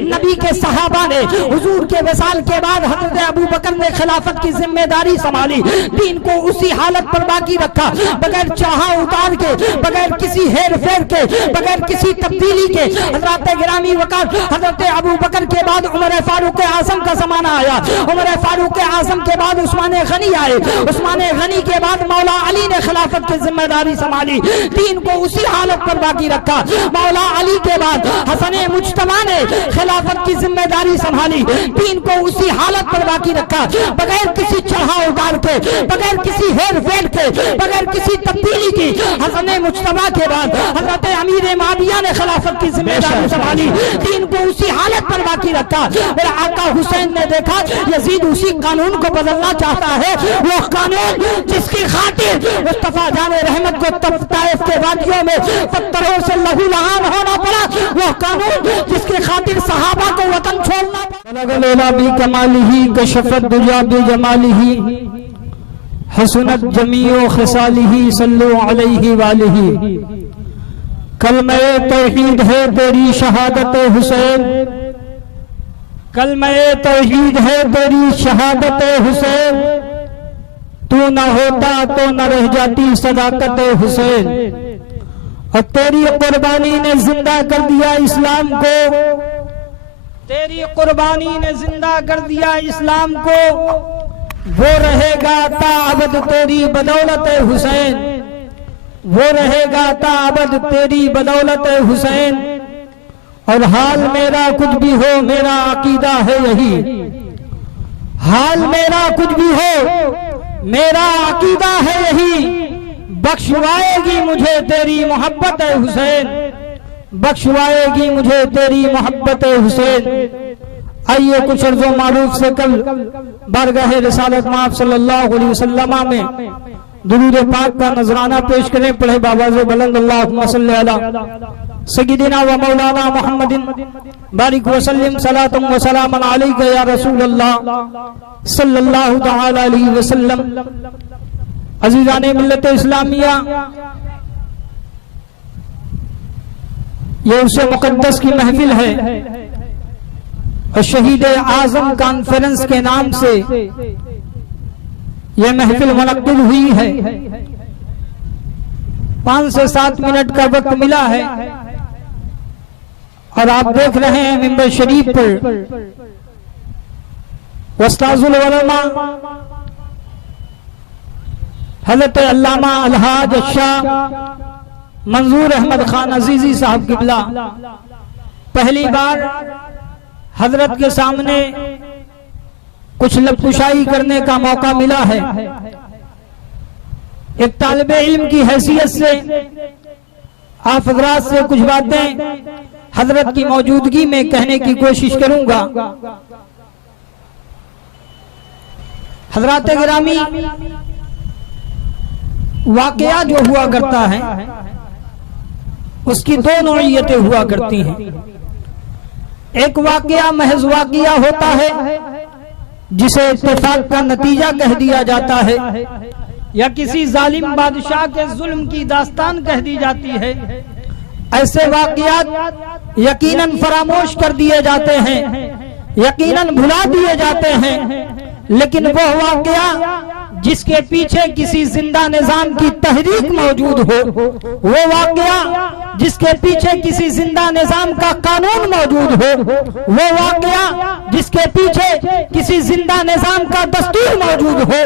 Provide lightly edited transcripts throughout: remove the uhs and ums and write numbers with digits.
نبی کے صحابہ نے حضور کے وصال کے بعد حضرت ابو بکر نے خلافت کی ذمہ داری سنبھالی، دین کو اسی حالت پر باقی رکھا، بغیر چاہا اتار کے، بغیر کسی ہیر پھیر کے، بغیر کسی تبدیلی کے۔ حضرات گرامی وقار، حضرت ابو بکر کے بعد عمر فاروق اعظم کا زمانہ آیا، عمر فاروق اعظم کے بعد عثمان غنی آئے، عثمان غنی کے بعد مولا علی نے خلافت کی ذمہ داری سنبھالی، دین کو اسی حالت پر باقی رکھا۔ مولا علی کے بعد حسن مجتبی نے خلافت کی ذمہ داری سنبھالی، دین کو اسی حالت پر باقی رکھا، بغیر کسی چڑھا اتار کے، بغیر کسی ہیر پھیر کے، بغیر کسی تبدیلی کی۔ حسن مجتبی کے بعد حضرت امیر معاویہ نے خلافت کی ذمہ داری سنبھالی، دین کو اسی حالت پر باقی رکھا۔ میرا آقا حسین نے دیکھا یزید اسی قانون کو بدلنا چاہتا ہے، وہ قانون جس کی خاطر مصطفیٰ جان رحمت کو طائف کے وادیوں میں پتھروں سے لہو لہان ہونا پڑا، وہ قانون جس کی خاطر صحابہ کو وطن چھوڑنا پڑا۔ بلغ العلا بکمالہ کشف الدجا بجمالہ حسنت جمیع خصالہ صلو علیہ وآلہ۔ کلمہ توحید ہے تیری شہادت حسین، کلمہ توحید ہے تیری شہادت حسین، تو نہ ہوتا تو نہ رہ جاتی صداقت حسین، اور تیری قربانی نے زندہ کر دیا اسلام کو، تیری قربانی نے زندہ کر دیا اسلام کو، وہ رہے گا تا ابد تیری بدولت حسین، وہ رہے گا تا ابد تیری بدولت حسین، اور حال میرا کچھ بھی ہو میرا عقیدہ ہے یہی، حال میرا کچھ بھی ہو میرا عقیدہ ہے یہی، بخشوائے گی مجھے تیری محبت حسین، بخشوائے گی مجھے تیری محبت حسین۔ آئیے کچھ عرض و معروف سے کل بارگاہ رسالت مآب صلی اللہ علیہ وسلم میں درود پاک کا نذرانہ پیش کریں۔ پڑھے بآواز بلند اللہم صلی علی سیدنا و مولانا محمد بارک وسلم صلاۃ و سلام علیک یا رسول اللہ صلی اللہ تعالی علیہ وسلم۔ عزیزان ملت اسلامیہ، یہ عرس مقدس کی محفل ہے اور شہید اعظم کانفرنس کے نام سے یہ محفل منعقد ہوئی ہے۔ 5 سے 7 منٹ کا وقت ملا ہے اور آپ دیکھ رہے ہیں ممبر شریف پر استاذ العلماء حضرت علامہ الحاج شاہ منظور احمد خان عزیزی صاحب قبلہ پہلی بار حضرت کے سامنے کچھ لب کشائی کرنے کا موقع ملا ہے۔ ایک طالب علم کی حیثیت سے آپ حضرات سے کچھ باتیں حضرت کی موجودگی میں کہنے کی کوشش کروں گا۔ حضرات گرامی، واقعہ جو ہوا کرتا ہے اس کی 2 نوعیتیں ہوا کرتی ہیں۔ ایک واقعہ محض واقعہ ہوتا ہے جسے اتفاق کا نتیجہ کہہ دیا جاتا ہے، یا کسی ظالم بادشاہ کے ظلم کی داستان کہہ دی جاتی ہے۔ ایسے واقعات یقیناً فراموش کر دیے جاتے ہیں، یقیناً بھلا دیے جاتے ہیں، لیکن وہ واقعہ جس کے پیچھے کسی زندہ نظام کی تحریک موجود ہو، وہ واقعہ جس کے پیچھے کسی زندہ نظام کا قانون موجود ہو، وہ واقعہ جس کے پیچھے کسی زندہ نظام کا دستور موجود ہو،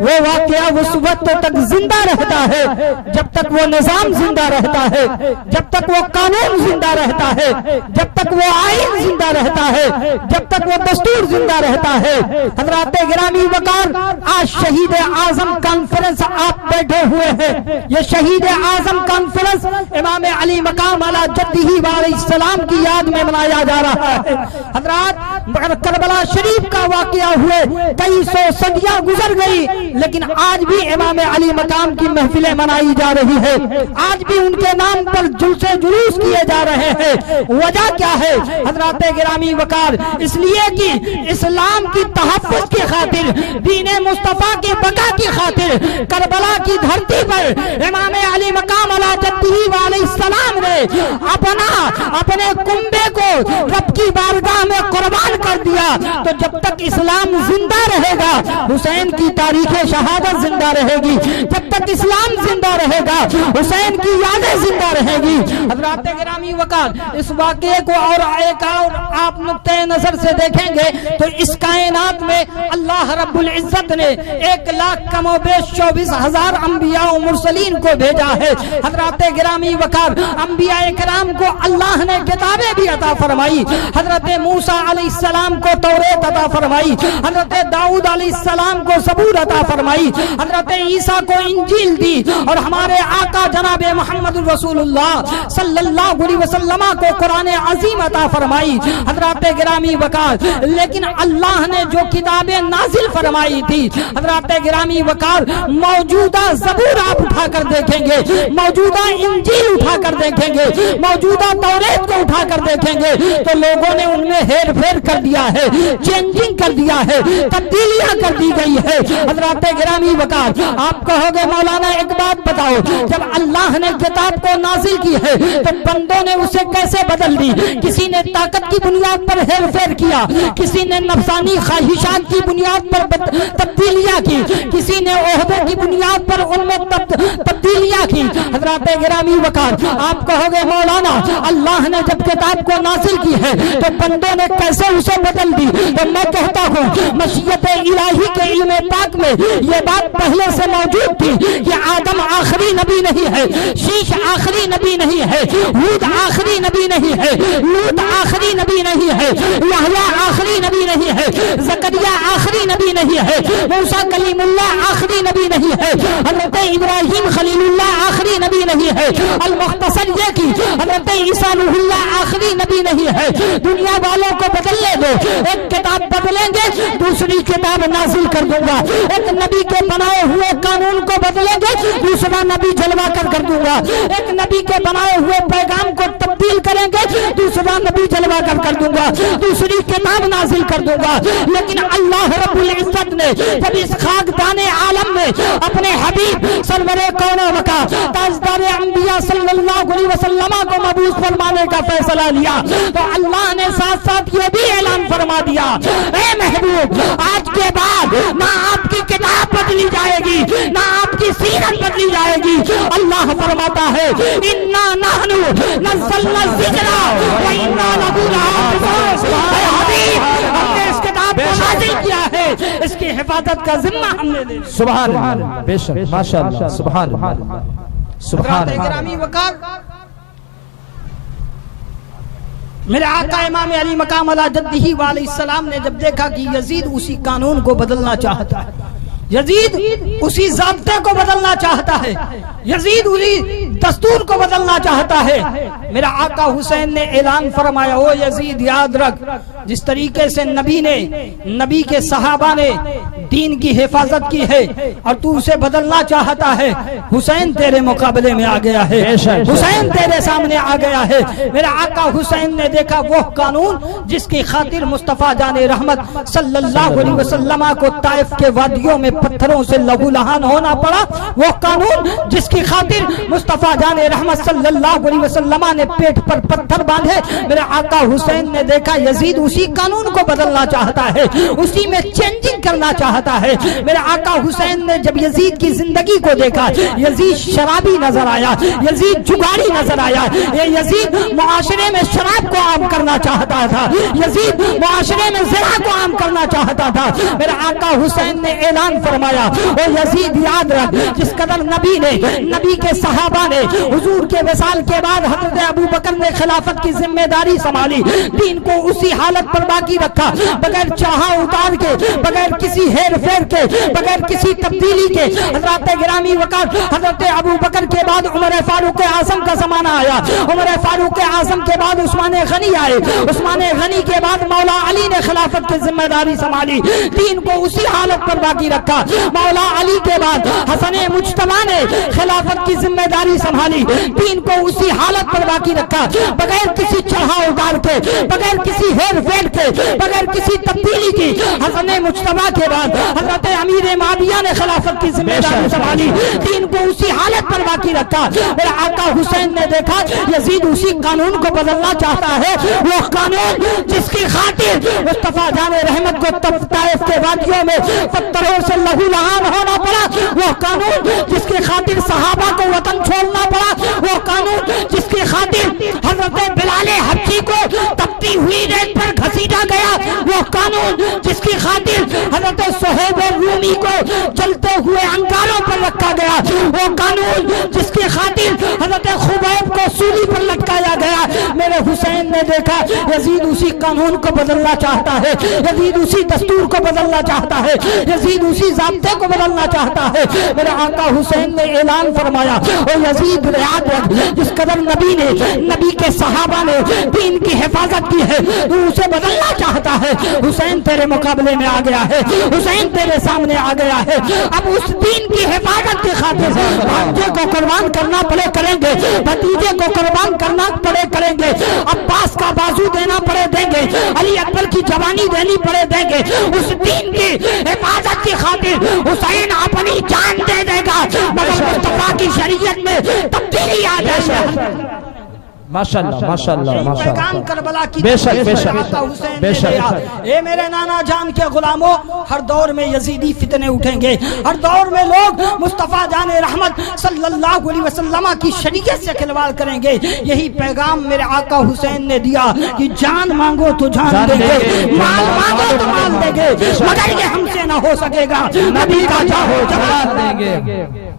وہ واقعہ اس وقت تک زندہ رہتا ہے جب تک وہ نظام زندہ رہتا ہے، جب تک وہ قانون زندہ رہتا ہے، جب تک وہ آئین زندہ رہتا ہے، جب تک وہ دستور زندہ رہتا ہے۔ حضرات گرامی وقار، آج شہید اعظم کانفرنس آپ بیٹھے ہوئے ہیں، یہ شہید اعظم کانفرنس امام علی مقام علی جدہ علیہ السلام کی یاد میں منایا جا رہا ہے۔ حضرات، کربلا شریف کا واقعہ ہوئے کئی 100 صدیاں گزر گئی، لیکن آج بھی امام علی مقام کی محفلیں منائی جا رہی ہے، آج بھی ان کے نام پر جلسے جلوس کیے جا رہے ہیں۔ وجہ کیا ہے؟ حضرات گرامی وقار اس لیے کہ اسلام کی تحفظ کی خاطر، دین مصطفیٰ کی بقا کی خاطر کربلا کی دھرتی پر امام علی مقام علی جدہ علیہ السلام نے اپنے کنبے کو رب کی بارگاہ میں قربان کر دیا. تو جب تک اسلام زندہ رہے گا حسین کی تاریخ شہادت زندہ رہے گی، جب تک اسلام زندہ رہے گا حسین کی یادیں زندہ رہے گی. حضرات گرامی وقار اس واقعے کو اور ایک اور آپ نقطۂ نظر سے دیکھیں گے تو اس کائنات میں اللہ رب العزت نے 1,00,000 کم و بیش 24,000 انبیاء و مرسلین کو بھیجا ہے. حضرات گرامی وقار انبیاء کرام کو اللہ نے کتابیں بھی عطا فرمائی. حضرت موسیٰ علیہ السلام کو توریت عطا فرمائی، حضرت داؤد علیہ السلام کو زبور عطا فرمائی، حضرت عیسیٰ کو انجیل دی، اور ہمارے آقا جناب محمد رسول اللہ صلی اللہ علیہ وسلم کو قرآن عظیم عطا فرمائی. حضرات گرامی وقار لیکن اللہ نے جو کتابیں نازل فرمائی تھی حضرات گرامی وقار، موجودہ زبور آپ اٹھا کر دیکھیں گے، موجودہ انجیل اٹھا کر دیکھیں گے، موجودہ توریت کو اٹھا کر دیکھیں گے تو لوگوں نے ان میں ہیر پھیر کر دیا ہے، چینجنگ کر دیا ہے، تبدیلیاں کر دی گئی ہے. حضرات گرامی وقار آپ کہو گے مولانا ایک بات بتاؤ، جب اللہ نے کتاب کو نازل کی ہے تو بندوں نے اسے کیسے بدل دی؟ کسی نے طاقت کی بنیاد پر ہیر پھیر کیا، کسی نے نفسانی خواہشات کی بنیاد پر تبدیلیاں کی، کسی نے عہدے کی بنیاد پر ان میں تبدیلیاں کی. حضرات گرامی وقار آپ کہو گے مولانا اللہ نے جب کتاب کو نازل کی ہے تو بندوں نے کیسے اسے بدل دی؟ تو میں کہتا ہوں مشیت الہی کے علم پاک میں یہ بات پہلے سے موجود تھی کہ آدم آخری نبی نہیں ہے، شیش آخری نبی نہیں ہے، ہود آخری نبی نہیں ہے، لوط آخری نبی نہیں ہے، یحییٰ آخری نبی نہیں ہے، زکریا آخری نبی نہیں ہے، موسیٰ کلیم اللہ آخری نبی نہیں ہے، حضرت ابراہیم خلیل اللہ آخری نبی نہیں ہے. المختصر یہ کہ حضرت عیسیٰ روح اللہ آخری نبی نہیں ہے. دنیا والوں کو بدلنے دو، ایک کتاب بدلیں گے دوسری کتاب نازل کر دوں گا، ایک نبی کے بنائے ہوئے قانون کو بدلیں گے دوسرا نبی جلوا کر دوں گا، ایک نبی کے بنائے ہوئے پیغام کو تبدیل کریں گے دوسرا نبی جلوا کر دوں گا، دوسری کتاب نازل کر دوں گا. لیکن اللہ رب العزت نے جب اس خاکدان عالم میں اپنے حبیب سرور کون و مکان تاجدار انبیاء صلی اللہ علیہ وسلم کو مبعوث فرمانے کا فیصلہ لیا تو اللہ نے ساتھ ساتھ یہ بھی اعلان فرما دیا، اے محبوب آج کے بعد نہ آپ کی کتاب بدلی جائے گی نہ آپ کی سیرت بدلی جائے گی. اللہ فرماتا ہے انا نحن نزلنا الذکر و انا لہ لحافظون. اے حبیب ہم نے اس کتاب کو نازل کیا ہے، اس کی حفاظت کا ذمہ ہم نے لیا. سبحان اللہ، بے شک ماشاءاللہ، سبحان اللہ سبحان اللہ. گرامی وقار میرے آقا امام علی مقام علی جدہ علیہ السلام نے جب دیکھا کہ یزید اسی قانون کو بدلنا چاہتا ہے، یزید اسی ضابطے کو بدلنا چاہتا ہے، یزید اسی دستور کو بدلنا چاہتا ہے، میرا آقا حسین نے اعلان فرمایا او یزید یاد رکھ جس طریقے سے نبی کے صحابہ نے دین کی حفاظت کی ہے اور تو اسے بدلنا چاہتا ہے، حسین تیرے مقابلے میں آ گیا ہے، حسین تیرے سامنے آ گیا ہے. میرا آقا حسین نے دیکھا وہ قانون جس کی خاطر مصطفیٰ جان رحمت صلی اللہ علیہ وسلم کو طائف کے وادیوں میں پتھروں سے لہو لہان ہونا پڑا، وہ قانون جس کی خاطر مصطفیٰ جان رحمت صلی اللہ علیہ وسلم نے پیٹ پر پتھر باندھے. میرے آقا حسین نے دیکھا یزید اسی قانون کو بدلنا چاہتا ہے، اسی میں چینجنگ کرنا چاہتا ہے. میرے آقا حسین نے جب یزید کی زندگی کو دیکھا، یزید شرابی نظر آیا، یزید جگاڑی نظر آیا، یہ یزید معاشرے میں شراب کو عام کرنا چاہتا تھا، یزید معاشرے میں زنا کو عام کرنا چاہتا تھا. میرے آقا حسین نے اعلان فرمایا او یزید یاد رکھ جس قدر نبی کے صحابہ نے حضور کے وصال کے بعد حضرت ابو بکر نے خلافت کی ذمہ داری سنبھالی، دین کو اسی حالت پر باقی رکھا بغیر چاہا اتار کے، بغیر کسی ہیر پھیر کے، بغیر کسی تبدیلی کے. حضرات گرامی وقار حضرت ابو بکر کے بعد عمر فاروق اعظم کا زمانہ آیا، عمر فاروق اعظم کے بعد عثمان غنی آئے، عثمان غنی کے بعد مولا علی نے خلافت کی ذمہ داری سنبھالی، دین کو اسی حالت پر باقی رکھا. رکھا. مولا علی کے بعد حسن مجتبی نے خلافت کی ذمہ داری سنبھالی, دین کو اسی حالت پر باقی رکھا, بغیر کسی چڑھا اتار کے, بغیر کسی ہیر پھیر کے, بغیر کسی تبدیلی کی. حسن مجتبی کے بعد حضرت امیر معاویہ نے خلافت کی ذمہ داری سنبھالی, دین کو اسی حالت پر باقی رکھا. میرے آقا حسین نے دیکھا یزید اسی قانون کو بدلنا چاہتا ہے, وہ قانون جس کی خاطر مصطفیٰ جان رحمت کو طائف کے وادیوں میں پتھروں سے لہو لہان ہونا پڑا, وہ قانون جس کی خاطر صحابہ کو وطن چھوڑنا پڑا, وہ قانون جس کی خاطر حضرت بلال حبشی کو تپتی ہوئی ریت پر گھسیٹا گیا, وہ قانون جس کی خاطر حضرت صہیب رومی کو جلتے ہوئے انگاروں پر رکھا گیا, وہ قانون جس کی خاطر حضرت خبیب کو سولی پر لٹکایا گیا. میرے حسین نے دیکھا یزید اسی قانون کو بدلنا چاہتا ہے, یزید اسی دستور کو بدلنا چاہتا ہے, یزید اسی ضابطے کو بدلنا چاہتا ہے. میرے آقا حسین نے اعلان فرمایا, او یزید یاد رکھ, جس قدر نبی نے, نبی کے صحابہ نے دین کی حفاظت کی ہے, تو اسے بدلنا چاہتا ہے. حسین تیرے مقابلے میں آ گیا ہے, حسین تیرے سامنے آ گیا ہے. اب اس دین کی حفاظت کی خاطر بھانجے کو قربان کرنا پڑے کریں گے, بھتیجے کو قربان کرنا پڑے کریں گے, عباس کا بازو دینا پڑے دیں گے, علی اکبر کی جوانی دینی پڑے دیں گے. اس دین کی حفاظت کی خاطر حسین اپنی جان دے دے گا, مگر مصطفیٰ کی شریعت میں تبدیلی آ جائے گی. ماشاءاللہ ماشاءاللہ پیغام ماشاءاللہ. کربلا کی بے شک بے شک آقا حسین بے نے شک. دیا. اے میرے نانا جان کے غلاموں, ہر دور میں یزیدی فتنے اٹھیں گے, ہر دور میں لوگ مصطفیٰ جان رحمت صلی اللہ علیہ وسلم کی شریعت سے کھلواڑ کریں گے. یہی پیغام میرے آقا حسین نے دیا کہ جان مانگو تو جان دیں گے, مال مانگو تو مال دیں گے, مگر یہ ہم سے نہ ہو سکے گا. نبی کا چاہو جواب دیں گے.